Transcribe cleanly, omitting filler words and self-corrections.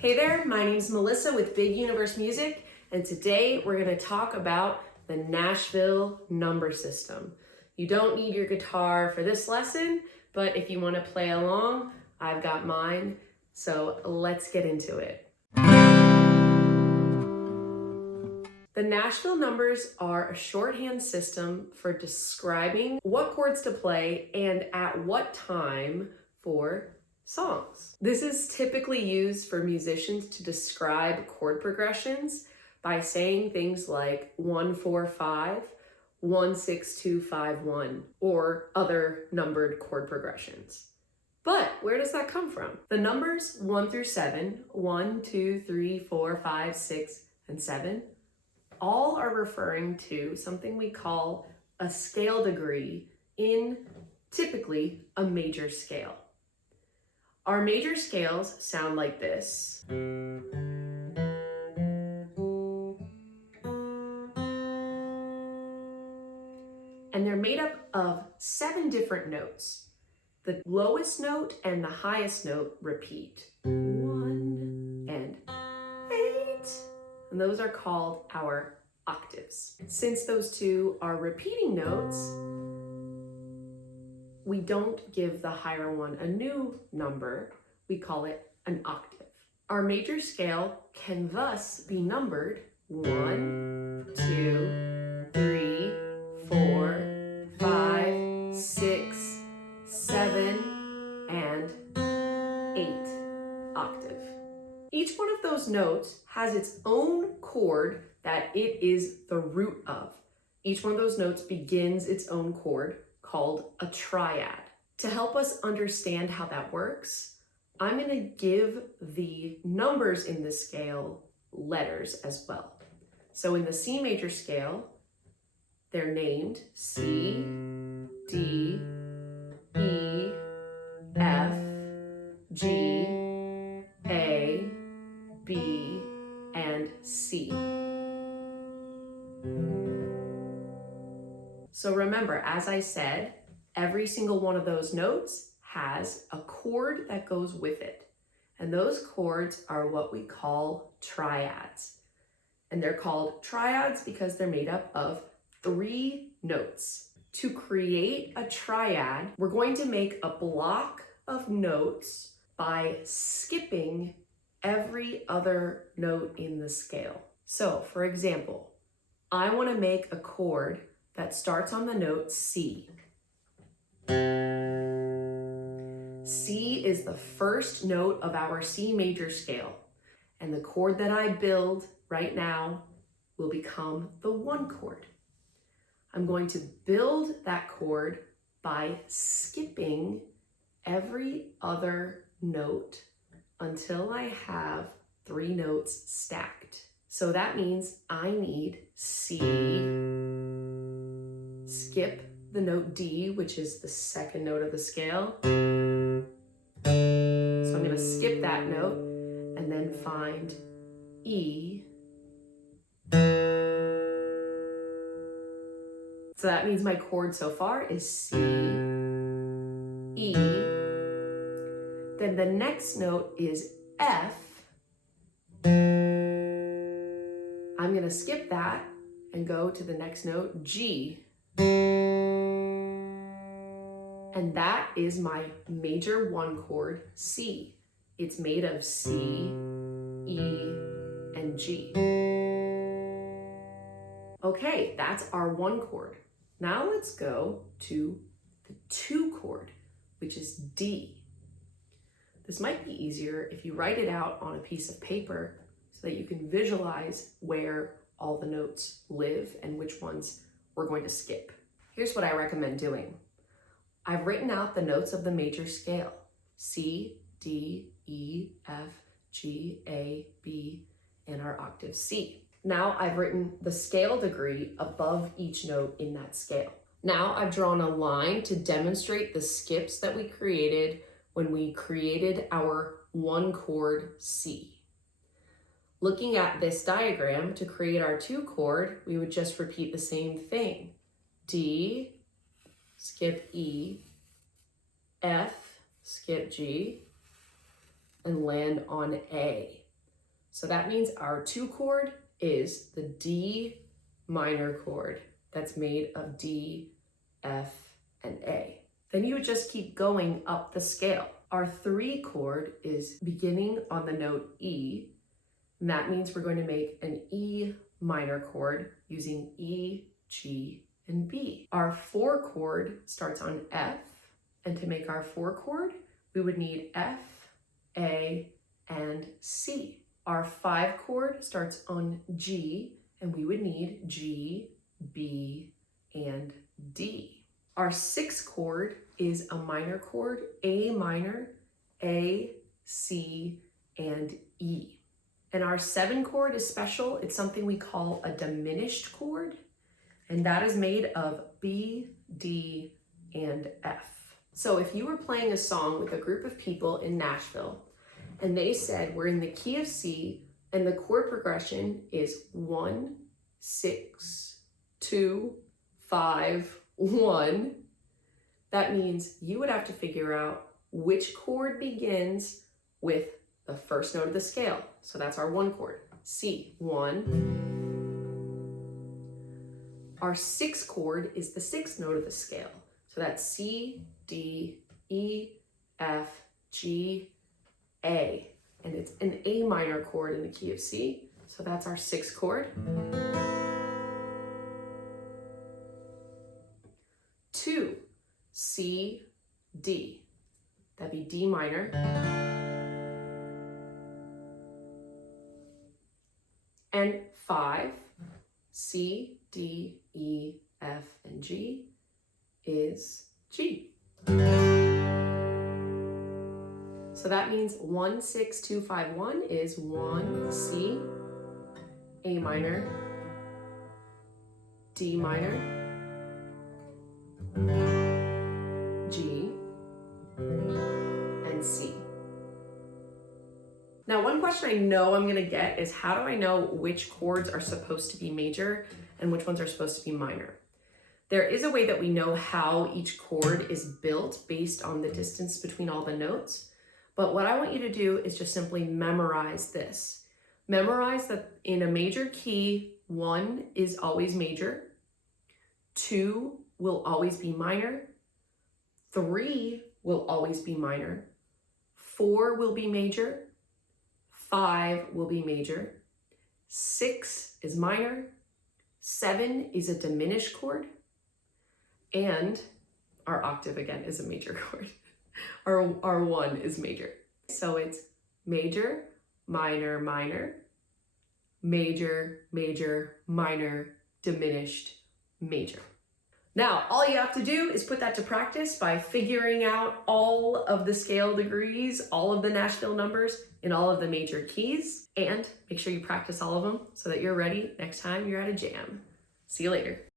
Hey there, my name's Melissa with Big Universe Music, and today we're going to talk about the Nashville Number System. You don't need your guitar for this lesson, but if you want to play along, I've got mine, so let's get into it. The Nashville numbers are a shorthand system for describing what chords to play and at what time for songs. This is typically used for musicians to describe chord progressions by saying things like 1-4-5, 1-6-2-5-1, or other numbered chord progressions. But where does that come from? The numbers 1 through 7, 1, 2, 3, 4, 5, 6, and 7, all are referring to something we call a scale degree in typically a major scale. Our major scales sound like this. And they're made up of 7 different notes. The lowest note and the highest note repeat. 1 and 8. And those are called our octaves. Since those two are repeating notes, we don't give the higher one a new number, we call it an octave. Our major scale can thus be numbered 1, 2, 3, 4, 5, 6, 7, and 8 octave. Each one of those notes has its own chord that it is the root of. Each one of those notes begins its own chord, called a triad. To help us understand how that works, I'm going to give the numbers in the scale letters as well. So in the C major scale, they're named C, D, E, F, G, A, B, and C. So remember, as I said, every single one of those notes has a chord that goes with it. And those chords are what we call triads. And they're called triads because they're made up of 3 notes. To create a triad, we're going to make a block of notes by skipping every other note in the scale. So, for example, I want to make a chord that starts on the note C. C is the first note of our C major scale, and the chord that I build right now will become the 1 chord. I'm going to build that chord by skipping every other note until I have 3 notes stacked. So that means I need C, skip the note D, which is the second note of the scale. So I'm going to skip that note and then find E. So that means my chord so far is C, E. Then the next note is F. I'm going to skip that and go to the next note, G. And that is my major 1 chord, C. It's made of C, E, and G. Okay, that's our 1 chord. Now let's go to the 2 chord, which is D. This might be easier if you write it out on a piece of paper so that you can visualize where all the notes live and which ones we're going to skip. Here's what I recommend doing. I've written out the notes of the major scale, C, D, E, F, G, A, B, and our octave C. Now I've written the scale degree above each note in that scale. Now I've drawn a line to demonstrate the skips that we created when we created our 1 chord C. Looking at this diagram, to create our 2 chord, we would just repeat the same thing. D, skip E, F, skip G, and land on A. So that means our 2 chord is the D minor chord that's made of D, F, and A. Then you would just keep going up the scale. Our 3 chord is beginning on the note E, and that means we're going to make an E minor chord using E, G, and B. Our 4 chord starts on F, and to make our 4 chord, we would need F, A, and C. Our 5 chord starts on G, and we would need G, B, and D. Our 6 chord is a minor chord, A minor, A, C, and E. And our 7 chord is special. It's something we call a diminished chord, and that is made of B, D, and F. So if you were playing a song with a group of people in Nashville, and they said we're in the key of C, and the chord progression is 1, 6, 2, 5, 1, that means you would have to figure out which chord begins with the first note of the scale. So that's our 1 chord, C, 1. Our 6 chord is the 6th note of the scale. So that's C, D, E, F, G, A. And it's an A minor chord in the key of C. So that's our 6th chord. 2, C, D. That'd be D minor. And 5, C, D, E, F, and G is G. So that means 1, 6, 2, 5, 1 is 1, C, A minor, D minor, G, and C. Now, one question I know I'm gonna get is how do I know which chords are supposed to be major and which ones are supposed to be minor? There is a way that we know how each chord is built based on the distance between all the notes. But what I want you to do is just simply memorize this. Memorize that in a major key, 1 is always major, 2 will always be minor, 3 will always be minor, 4 will be major, 5 will be major, 6 is minor, 7 is a diminished chord, and our octave again is a major chord. Our 1 is major. So it's major, minor, minor, major, major, minor, diminished, major. Now, all you have to do is put that to practice by figuring out all of the scale degrees, all of the Nashville numbers in all of the major keys, and make sure you practice all of them so that you're ready next time you're at a jam. See you later.